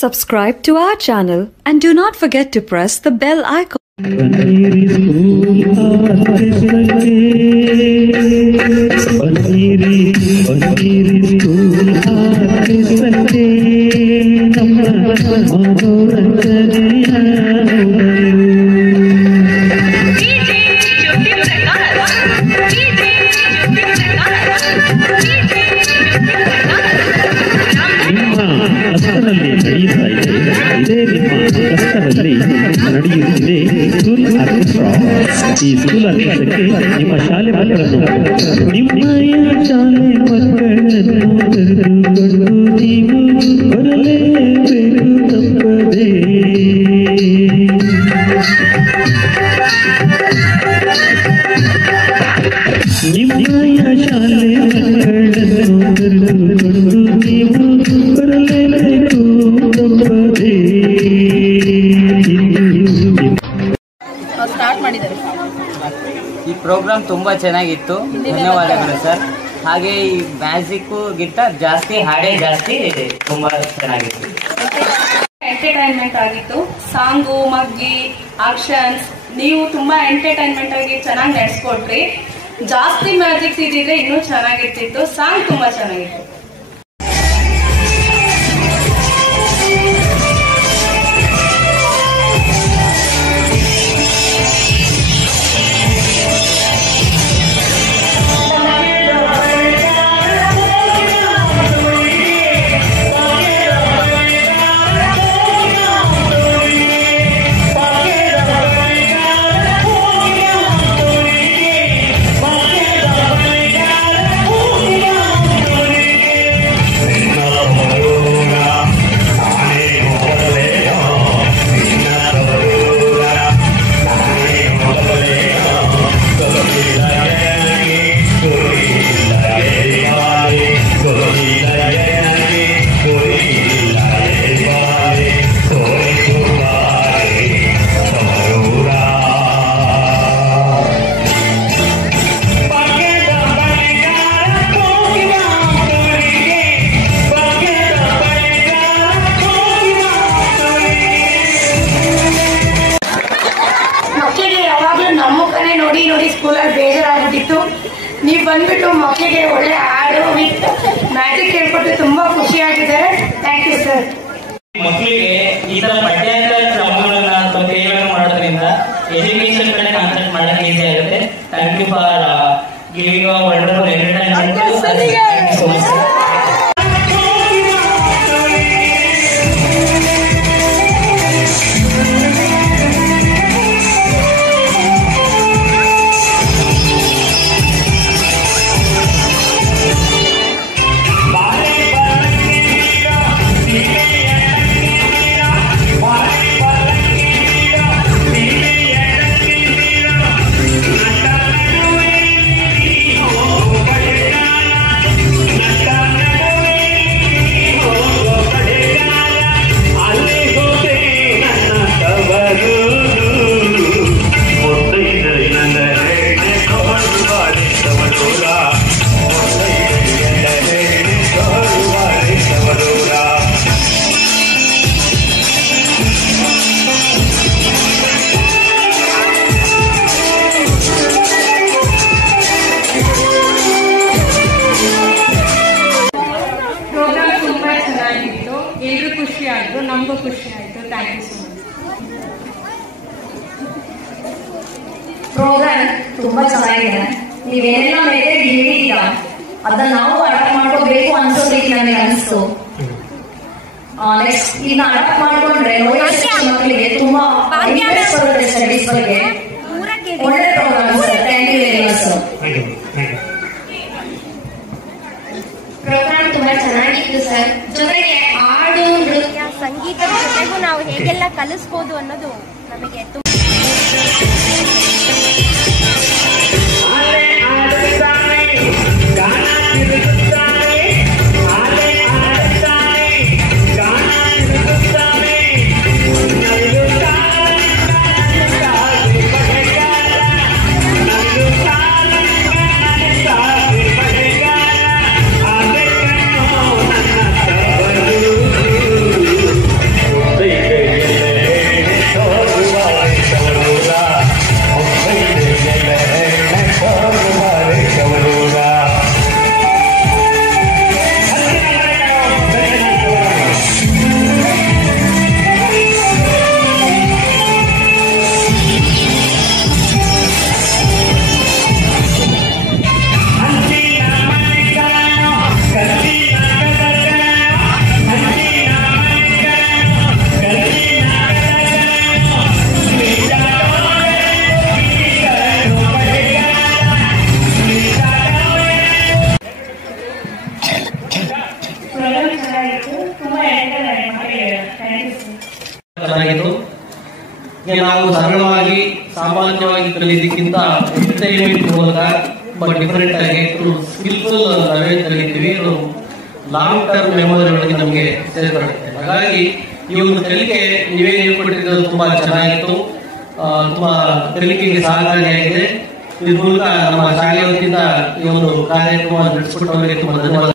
subscribe to our channel and do not forget to press the bell icon. ನಡೆಯುತ್ತಿದೆ school orchestra. ಈ school ಆರ್ಕೆಸ್ಟ್ರಾಕ್ಕೆ ನಿಮ್ಮ ಶಾಲೆ ಮಕ್ಕಳನ್ನು ನಿಮ್ಮಯ ಶಾಲೆ ಮಕ್ಕಳನ್ನು ಕರೆದುಕೊಂಡು ನೀವು ಬರಲೇಬೇಕು ತಪ್ಪದೆ. ನಿಮ್ಮಯ ಶಾಲೆ ಮಕ್ಕಳನ್ನು ಕರೆದುಕೊಂಡು ನೀವು ಬರಲೇಬೇಕು ತಪ್ಪದೆ. ಈ ಪ್ರೋಗ್ರಾಮ್ ತುಂಬಾ ಚೆನ್ನಾಗಿತ್ತು, ಧನ್ಯವಾದಗಳು ಸರ್. ಹಾಗೆ ಈ ಮ್ಯಾಜಿಕ್ಕು ಗಿಂತ ಜಾಸ್ತಿ ಹಾಡೇ ಜಾಸ್ತಿ ಇದೆ, ತುಂಬಾ ಚೆನ್ನಾಗಿತ್ತು. ಎಂಟರ್ಟೈನ್ಮೆಂಟ್ ಆಗಿತ್ತು. ಸಾಂಗು, ಮಗ್ಗಿ, ಆಕ್ಷನ್ಸ್ ನೀವು ತುಂಬಾ ಎಂಟರ್ಟೈನ್ಮೆಂಟ್ ಆಗಿ ಚೆನ್ನಾಗಿ ನಡೆಸ್ಕೊಟ್ರಿ. ಜಾಸ್ತಿ ಮ್ಯಾಜಿಕ್ಸ್ ಇದ್ದಿದ್ರೆ ಇನ್ನೂ ಚೆನ್ನಾಗಿರ್ತಿತ್ತು. ಸಾಂಗ್ ತುಂಬಾ ಚೆನ್ನಾಗಿತ್ತು. ನೋಡಿ ಸ್ಕೂಲಲ್ಲಿ ಬೇಜಾರಾಗ್ಬಿಟ್ಟಿತ್ತು. ನೀವು ಬಂದ್ಬಿಟ್ಟು ಮಕ್ಕಳಿಗೆ ಒಳ್ಳೆ ಹಾಡು ವಿತ್ ಮ್ಯಾಜಿಕ್ ಹೇಳ್ಕೊಟ್ಟು ತುಂಬಾ ಖುಷಿಯಾಗಿದ್ದಾರೆ. Thank you sir. ಮಕ್ಕಳಿಗೆ ಈ ತರ ಪಠ್ಯೇತರ ಕ್ರಮಗಳನ್ನ ಅಥವಾ ಕ್ರಿಯೆಗಳನ್ನು ಮಾಡೋದ್ರಿಂದ ಎಜುಕೇಶನ್ ಕಡೆ ಕಾನ್ಸಂಟ್ರೇಟ್ ಮಾಡಕ್ಕೆ ಈಸಿ ಆಗುತ್ತೆ. Thank you for giving a wonderful entertainment. So much. ಎಲ್ರೂ ಖುಷಿ ಆಯ್ತು, ನಮಗೂ ಖುಷಿ ಆಯ್ತು. Thank you so much. Programme ತುಂಬಾ ಚೆನ್ನಾಗಿದೆ. ನೀವೇನೆಲ್ಲ ಮೆಥಡ್ ಹೇಳಿದೀರಾ ಅದನ್ನ ನಾವು ಅಡಾಪ್ಟ್ ಮಾಡ್ಕೋಬೇಕು ಅನ್ಸೋದಕ್ಕೆ ನನಗೆ ಅನಿಸ್ತು. ನೆಕ್ಸ್ಟ್ ಇದನ್ನ ಅಡಾಪ್ಟ್ ಮಾಡ್ಕೊಂಡ್ರೆ ಮಕ್ಕಳಿಗೆ ತುಂಬಾ ಇಂಟ್ರೆಸ್ಟ್ ಬರುತ್ತೆ ಸ್ಟಡೀಸ್ ಬಗ್ಗೆ. ಒಳ್ಳೆ programme sir. Thank you very much sir. Programme ತುಂಬಾ ಚೆನ್ನಾಗಿತ್ತು ಸರ್. ಜೊತೆಗೆ ಹಾಡು, ನೃತ್ಯ, ಸಂಗೀತದ ಜೊತೆಗೂ ನಾವು ಹೇಗೆಲ್ಲ ಕಲಿಸ್ಬೋದು ಅನ್ನೋದು ನಮಗೆ ಚೆನ್ನಾಗಿತ್ತು. ನಾವು ಸರಳವಾಗಿ ಸಾಮಾನ್ಯವಾಗಿ ಕಲಿಯೋದಕ್ಕಿಂತ ಎಂಟರ್ಟೈನ್ಮೆಂಟ್ ಮೂಲಕ ಡಿಫರೆಂಟ್ ಆಗಿ ಸ್ಕಿಲ್ಫುಲ್ ನಾವೇ ಕಲಿತೀವಿ. ಲಾಂಗ್ ಟರ್ಮ್ ಮೆಮೊರಿಗಳಿಗೆ ನಮಗೆ ಸೇರ್ಪಡುತ್ತೆ. ಹಾಗಾಗಿ ಈ ಒಂದು ಕಲಿಕೆ ನೀವೇ ಹೇಳ್ಕೊಟ್ಟಿದ್ದು ತುಂಬಾ ಚೆನ್ನಾಗಿತ್ತು. ತುಂಬಾ ಕಲಿಕೆಗೆ ಸಹಕಾರಿಯಾಗಿದೆ. ಇದ್ರ ಮೂಲಕ ನಮ್ಮ ಶಾಲೆಯ ವತಿಯಿಂದ ಈ ಒಂದು ಕಾರ್ಯಕ್ರಮ ನಡೆಸಿಕೊಟ್ಟವರಿಗೆ ತುಂಬಾ ಧನ್ಯವಾದ.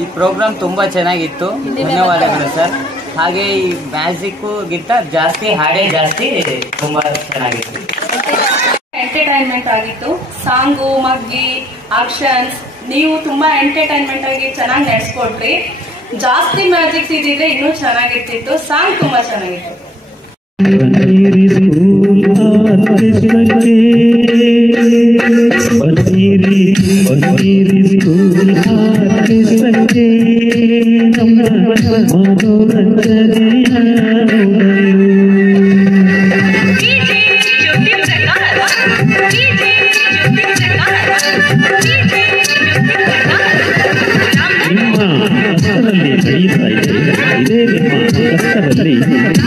ಈ ಪ್ರೋಗ್ರಾಮ್ ತುಂಬಾ ಚೆನ್ನಾಗಿತ್ತು. ಧನ್ಯವಾದಗಳು ಸರ್. ಹಾಗೆ ಈ ಮ್ಯಾಜಿಕ್ ಗಿಂತ ಜಾಸ್ತಿ ಹಾಡೇ ಜಾಸ್ತಿ ತುಂಬಾ ಚೆನ್ನಾಗಿತ್ತು. ಎಂಟರ್ಟೈನ್ಮೆಂಟ್ ಆಗಿತ್ತು. ಸಾಂಗು, ಮಗ್ಗಿ, ಆಕ್ಷನ್ಸ್ ನೀವು ತುಂಬಾ ಎಂಟರ್ಟೈನ್ಮೆಂಟ್ ಆಗಿ ಚೆನ್ನಾಗಿ ನಡೆಸ್ಕೊಟ್ರಿ. ಜಾಸ್ತಿ ಮ್ಯಾಜಿಕ್ಸ್ ಇದ್ದಿದ್ರೆ ಇನ್ನೂ ಚೆನ್ನಾಗಿರ್ತಿತ್ತು. ಸಾಂಗ್ ತುಂಬಾ ಚೆನ್ನಾಗಿತ್ತು.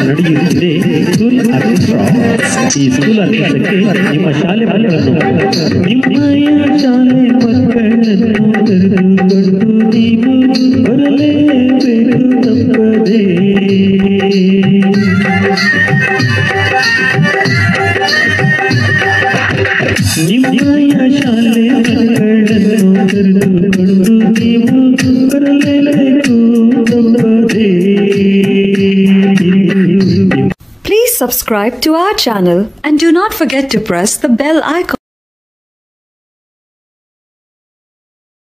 ನಡೆಯುತ್ತಿದೆ ಸ್ಕೂಲ್ ಆರ್ಕೆಸ್ಟ್ರಾ. ಈ ಸ್ಕೂಲ್ ಆರ್ಕೆಸ್ಟ್ರಾಕ್ಕೆ ನಿಮ್ಮ ಶಾಲೆ ಮಕ್ಕಳನ್ನು ನಿಮ್ಮಯ ಶಾಲೆ ಮಕ್ಕಳನ್ನು ಕರೆದುಕೊಂಡು ನೀವು ಬರಲೇಬೇಕು ತಪ್ಪದೆ. ನಿಮ್ಮಯ ಶಾಲೆ ಮಕ್ಕಳನ್ನು ಕರೆದುಕೊಂಡು ನೀವು ಬರಲೇಬೇಕು ತಪ್ಪದೆ. Please subscribe to our channel and do not forget to press the bell icon.